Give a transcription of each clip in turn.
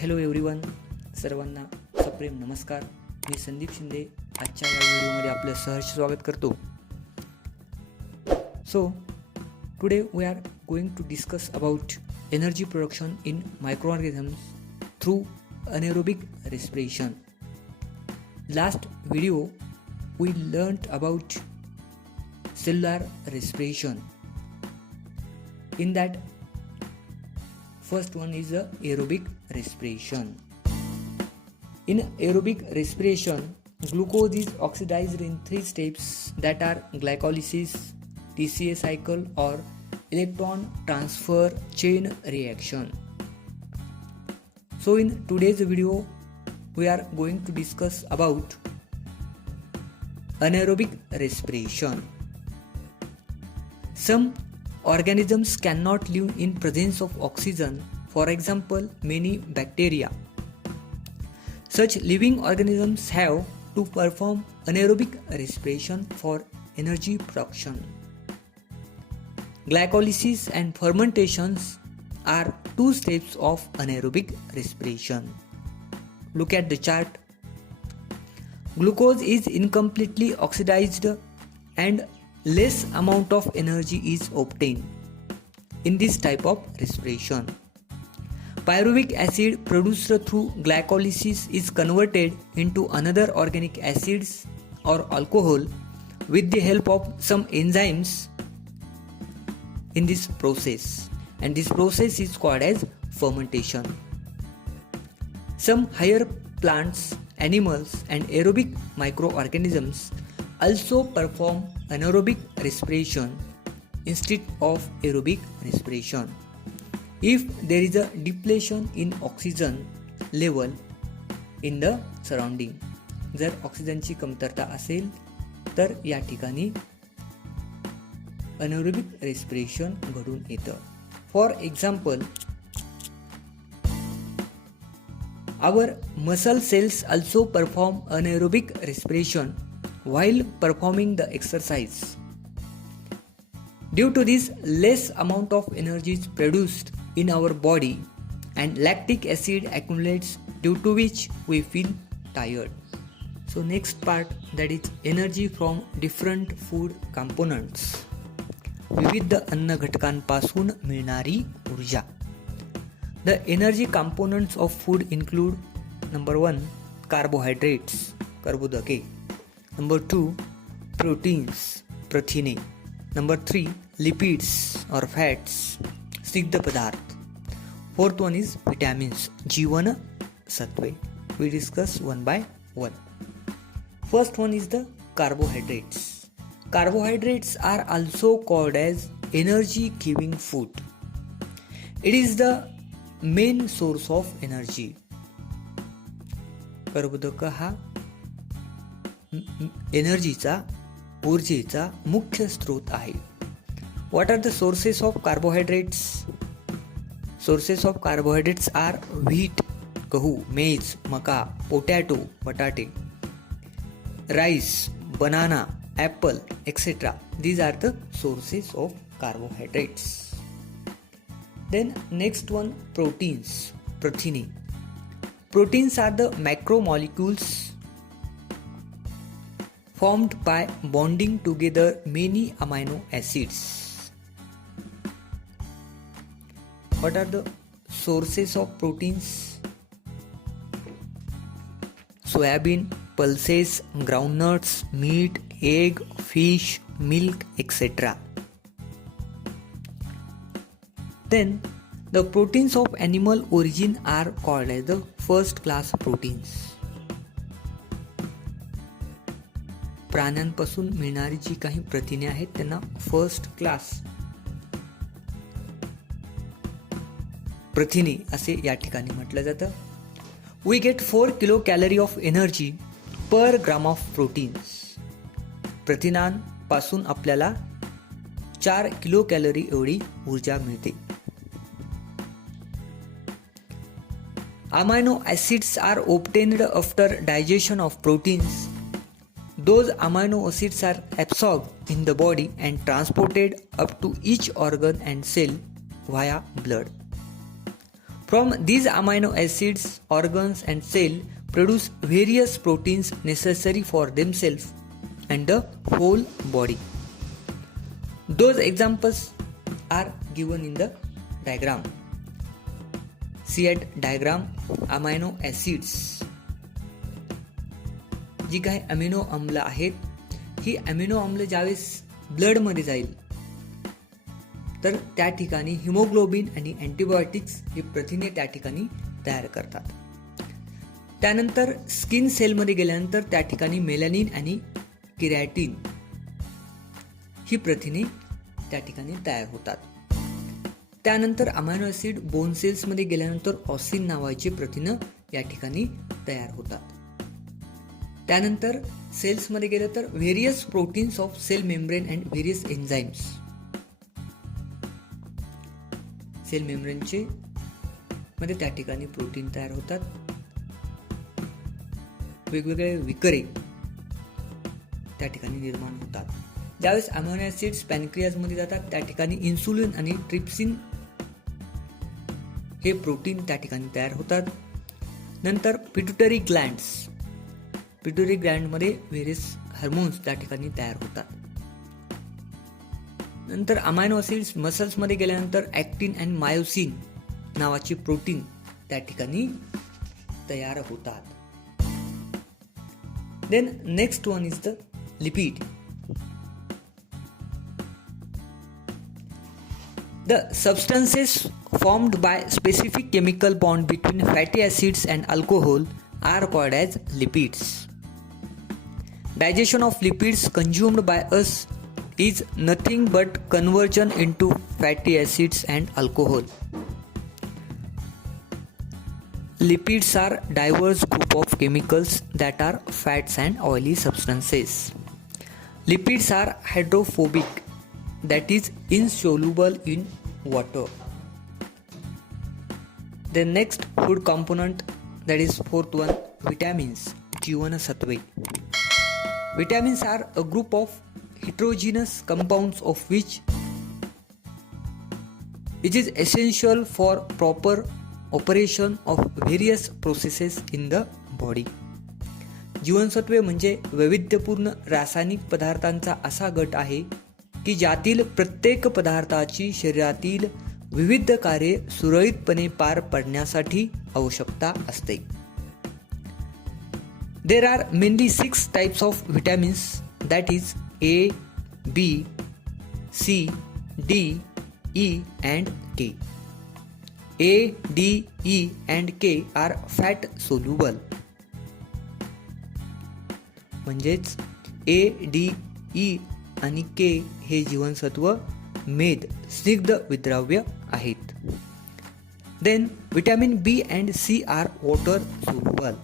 Hello everyone, सर्वांना सप्रेम नमस्कार. मी संदीप शिंदे आजच्या या व्हिडिओमध्ये आपलं सहर्ष स्वागत करतो. So today we are going to discuss about energy production in microorganisms through anaerobic respiration. Last video we learnt about cellular respiration. In that, first one is aerobic respiration. In aerobic respiration, glucose is oxidized in 3 steps that are glycolysis, TCA cycle or electron transfer chain reaction. So in today's video we are going to discuss about anaerobic respiration. Some organisms cannot live in presence of oxygen, for example many bacteria. Such living organisms have to perform anaerobic respiration for energy production. Glycolysis and fermentations are 2 steps of anaerobic respiration. Look at the chart. Glucose is incompletely oxidized and less amount of energy is obtained in this type of respiration. Pyruvic acid produced through glycolysis is converted into another organic acids or alcohol with the help of some enzymes in this process, and this process is called as fermentation. Some higher plants, animals and aerobic microorganisms also perform anaerobic respiration instead of aerobic respiration if there is a depletion in oxygen level in the surrounding. जर ऑक्सिजनची कमतरता असेल तर या ठिकाणी anaerobic respiration घडून येतं. For example, our muscle cells also perform anaerobic respiration while performing the exercise. Due to this, less amount of energy is produced in our body and lactic acid accumulates, due to which we feel tired. So next part, that is energy from different food components. विविध अन्न घटकांपासून मिळणारी ऊर्जा. The energy components of food include number 1 carbohydrates, कर्बोदके, number 2 proteins, प्रथिने, number 3 lipids or fats, स्निग्ध पदार्थ, 4th one is vitamins, जीवन सत्वे. We discuss one by one. First one is the carbohydrates. Carbohydrates are also called as energy giving food. It is the main source of energy. कर्बोदक हा एनर्जीचा, ऊर्जेचा मुख्य स्रोत आहे. What are the sources of carbohydrates? Sources of carbohydrates are wheat, गहू, maize, मका, potato, बटाटे, rice, banana, apple, etc. These are the sources of carbohydrates. Then next one, proteins, प्रथिने. Proteins are the macromolecules formed by bonding together many amino acids. What are the sources of proteins? Soybean, pulses, groundnuts, meat, egg, fish, milk, etc. Then the proteins of animal origin are called as the first class proteins. प्राण्यांपासून मिळणारी जी काही प्रथिने आहेत त्यांना first class प्रथिने असे या ठिकाणी म्हटलं जातं. We get 4 kilocalorie of energy per gram of proteins. प्रथिनांपासून आपल्याला 4 किलो कॅलरी एवढी ऊर्जा मिळते. Amino acids are obtained after digestion of proteins. Those amino acids are absorbed in the body and transported up to each organ and cell via blood. From these amino acids, organs and cell produce various proteins necessary for themselves and the whole body. Those examples are given in the diagram. See at diagram amino acids. जी काही amino आम्ल आहेत ही amino आम्ल ज्यावेळेस ब्लडमध्ये जाईल तर त्या ठिकाणी haemoglobin आणि अँटीबायोटिक्स ही प्रथिने त्या ठिकाणी तयार करतात. त्यानंतर स्किन सेलमध्ये गेल्यानंतर त्या ठिकाणी मेलानिन आणि केरॅटिन ही प्रथिने त्या ठिकाणी तयार होतात. त्यानंतर अमायनो ॲसिड बोन सेल्समध्ये गेल्यानंतर ऑसिन नावाची प्रथिनं या ठिकाणी तयार होतात. त्यानंतर सेल्समध्ये गेलं तर various proteins of cell membrane and various enzymes. Cell मेम्ब्रेनचे मध्ये त्या ठिकाणी प्रोटीन तयार होतात. वेगवेगळे विकरे त्या ठिकाणी निर्माण होतात. ज्यावेळेस अमायनो ॲसिड्स पॅनक्रियाजमध्ये जातात त्या ठिकाणी इन्सुलिन आणि ट्रिप्सिन हे प्रोटीन त्या ठिकाणी तयार होतात. नंतर पिट्युटरी ग्लँडमध्ये व्हेरियस हार्मोन्स त्या ठिकाणी तयार होतात. नंतर अमायनो ॲसिड्स मसल्समध्ये गेल्यानंतर ॲक्टिन अँड मायोसिन नावाची प्रोटीन त्या ठिकाणी तयार होतात. Then next one is the lipid. The substances formed by specific chemical bond between fatty acids and alcohol are called as lipids. Digestion of lipids consumed by us is nothing but conversion into fatty acids and alcohol. Lipids are diverse group of chemicals that are fats and oily substances. Lipids are hydrophobic, that is insoluble in water. The next food component, that is fourth one, vitamins, जीवनसत्वे. Vitamins are a group of heterogeneous compounds of which it is essential for proper operation of various processes in the body. जीवनसत्वे म्हणजे वैविध्यपूर्ण रासायनिक पदार्थांचा असा गट आहे की ज्यातील प्रत्येक पदार्थाची शरीरातील विविध कार्ये सुरळीतपणे पार पडण्यासाठी आवश्यकता असते. There are mainly 6 types of vitamins, that is A, B, C, D, E and K. A, D, E and K are fat soluble. म्हणजेच A, D, E आणि K हे जीवनसत्व मेद स्निग्ध विद्राव्य आहेत. Then vitamin B and C are water soluble.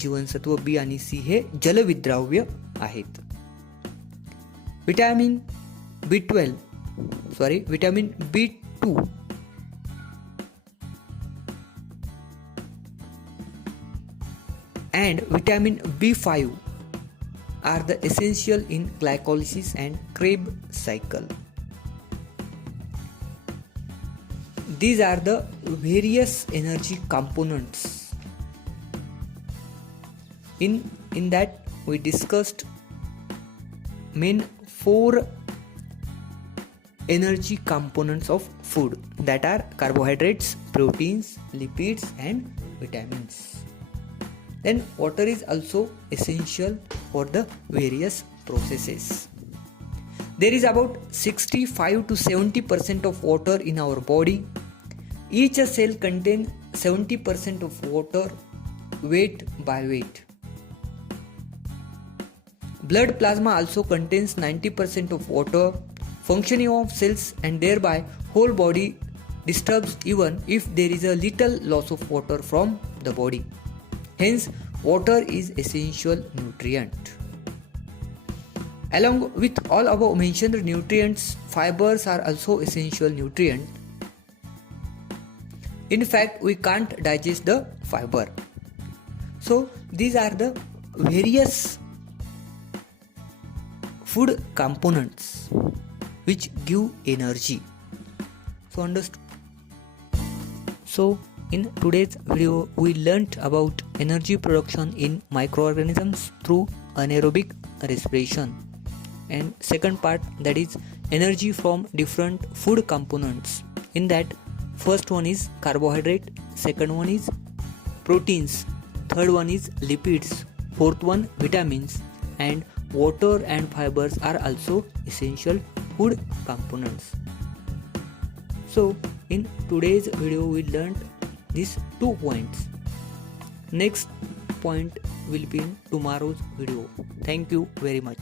जीवनसत्व B आणि C हे जलविद्राव्य आहेत. Vitamin B2 and vitamin B5 are the essential in glycolysis and Krebs cycle. These are the various energy components. In that we discussed main 4 energy components of food, that are carbohydrates, proteins, lipids and vitamins. Then water is also essential for the various processes. There is about 65 to 70% of water in our body. Each cell contains 70% of water, weight by weight. Blood plasma also contains 90% of water. Functioning of cells and thereby whole body disturbs even if there is a little loss of water from the body. Hence, water is essential nutrient. Along with all above mentioned nutrients, fibers are also essential nutrient. In fact, we can't digest the fiber. So, these are the various food components which give energy. So, understood. So in today's video we learnt about energy production in microorganisms through anaerobic respiration, and second part, that is energy from different food components. In that, first one is carbohydrate, second one is proteins, third one is lipids, fourth one vitamins, and water and fibers are also essential food components. So in today's video we learned these 2 points. Next point will be in tomorrow's video. Thank you very much.